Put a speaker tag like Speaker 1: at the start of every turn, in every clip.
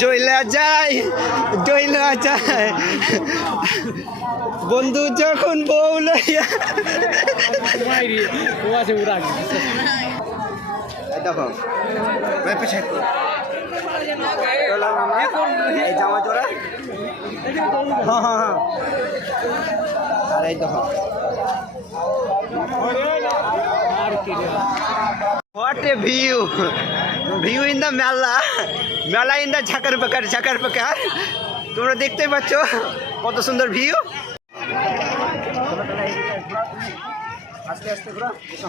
Speaker 1: ডইলা যায় ডইলা যায়। বন্ধু যখন বউ লইয়া দেখো জামা জোড়া। হ্যাঁ হ্যাঁ হ্যাঁ। আর এই দেখো। What a view view in the mela mela in the ঝাকার পাকার ঝাকার পাকার তোমরা দেখতেই পাচ্ছ কত সুন্দর ভিউ আস্তে আস্তে ঘোরা এসো।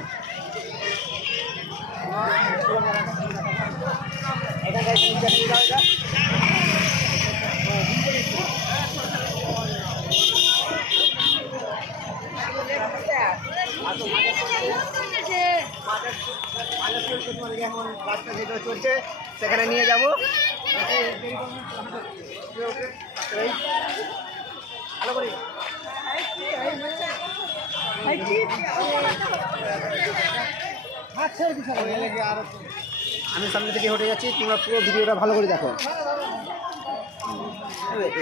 Speaker 1: এখানটায় তিনটা নিয়ে যাও এটা। এখন রাস্তা যেটা চলছে, সেখানে নিয়ে যাব। আমি সামনে থেকে হেঁটে যাচ্ছি, তোমরা পুরো ভিডিওটা ভালো করে দেখো।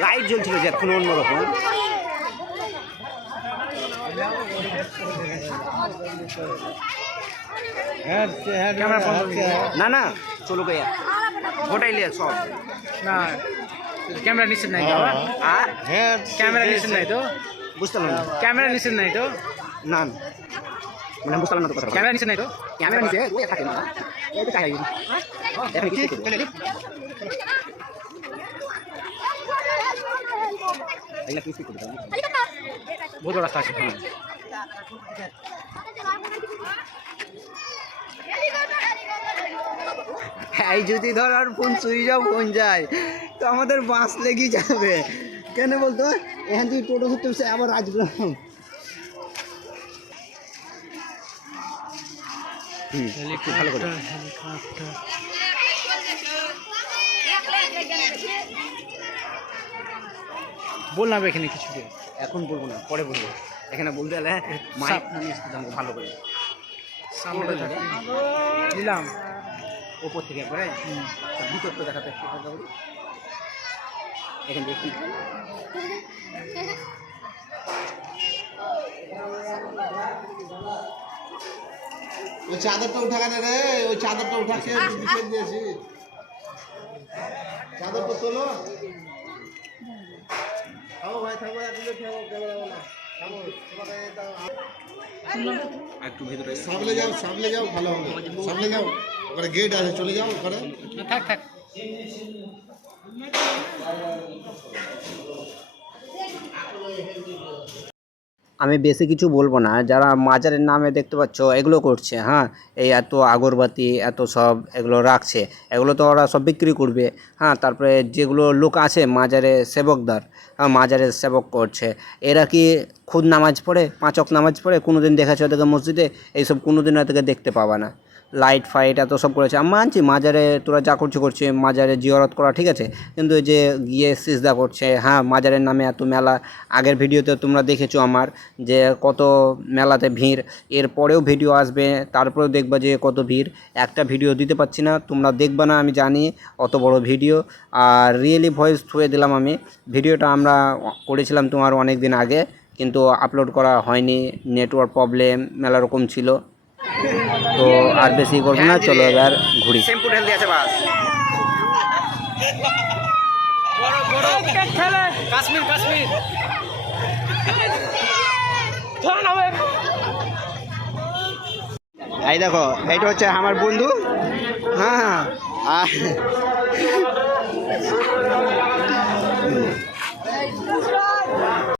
Speaker 1: লাইট জ্বলছিল যে এখন অন্যরকম
Speaker 2: বন্ধ
Speaker 1: না না চলো গিয়া গোটাই লিয়া সব
Speaker 2: না ক্যামেরা নিচে নাই তো?
Speaker 1: আর?
Speaker 2: ক্যামেরা নিচে নাই তো?
Speaker 1: বুঝতে পারলাম না।
Speaker 2: ক্যামেরা নিচে নাই তো?
Speaker 1: না না। মানে বুঝতে পারলাম না তো কথা
Speaker 2: ক্যামেরা নিচে নাই তো?
Speaker 1: ক্যামেরা নিচে ওই থাকে না। এই তো কাহিনী। এখন কি করবে এগুলা কি করবে
Speaker 2: বহুত রাস্তা আছে হ্যাঁ।
Speaker 1: এই যদি ধর আর ফোন সুইচ অফ ফোন যায় তো আমাদের বাস লেগে যাবে। কেন বলতো? এখান থেকে টোটো ধরতে হচ্ছে আবার রাজগ্রাম ভালো করে।
Speaker 2: বললাম এখানে কিছু দিয়ে
Speaker 1: এখন বলব না পরে বলব। এখানে বলতে গেলে মাইক নিয়ে আসতে যাব ভালো করে।
Speaker 2: সামনে দিলাম।
Speaker 1: ওপর থেকে একবারে তার ভিতর তো দেখাতে একটু ভালো করে। এখান থেকে
Speaker 3: ওই চাদরটা উঠা কেন রে ওই চাদরটা উঠা খেয়ে দিয়েছি। চাদরটা তোলো।
Speaker 1: একটু ভিতরে
Speaker 3: সামলে যাও সামলে যাও ভালো হবে। সামলে যাও ওখানে গেট আছে চলে যাও ওখানে।
Speaker 2: থাক থাক।
Speaker 1: আমি বেশি কিছু বলব না। যারা মাজারের নামে দেখতে পাচ্ছ, এগুলো করছে হ্যাঁ? এই এত আগরবাতি, এত সব এগুলো রাখছে। এগুলো তো ওরা সব বিক্রি করবে হ্যাঁ? তারপরে যেগুলো লোক আছে মাজারে সেবকদার হ্যাঁ? মাজারে সেবক করছে। এরা কি খুদ নামাজ পড়ে, পাঁচক নামাজ পড়ে? কোনো দিন দেখেছ ওদেরকে মসজিদে? এইসব কোনো দিন ওদেরকে দেখতে পাবা না। লাইট ফাইট এত সব করেছে। আমি মানছি মাজারে তোরা যা করছে করছে, মাজারে জিয়ারত করা ঠিক আছে। কিন্তু ওই যে গিয়ে সিজদা করছে হ্যাঁ মাজারের নামে এত মেলা, আগের ভিডিওতে তোমরা দেখেছ আমার যে কত মেলাতে ভিড় এরপরেও ভিডিও আসবে, তারপরেও দেখবা যে কত ভিড়। একটা ভিডিও দিতে পারছি না, তোমরা দেখবা না, আমি জানি, অত বড় ভিডিও। আর রিয়েলি ভয়েস থুয়ে দিলাম আমি। ভিডিওটা আমরা করেছিলাম তোমার অনেক দিন আগে, কিন্তু আপলোড করা হয়নি নেটওয়ার্ক প্রবলেম মেলা রকম ছিল। তো আর বেশি করব না, চলো এবার ঘুরি। এই দেখো, এইটা হচ্ছে আমার বন্ধু। হ্যাঁ হ্যাঁ।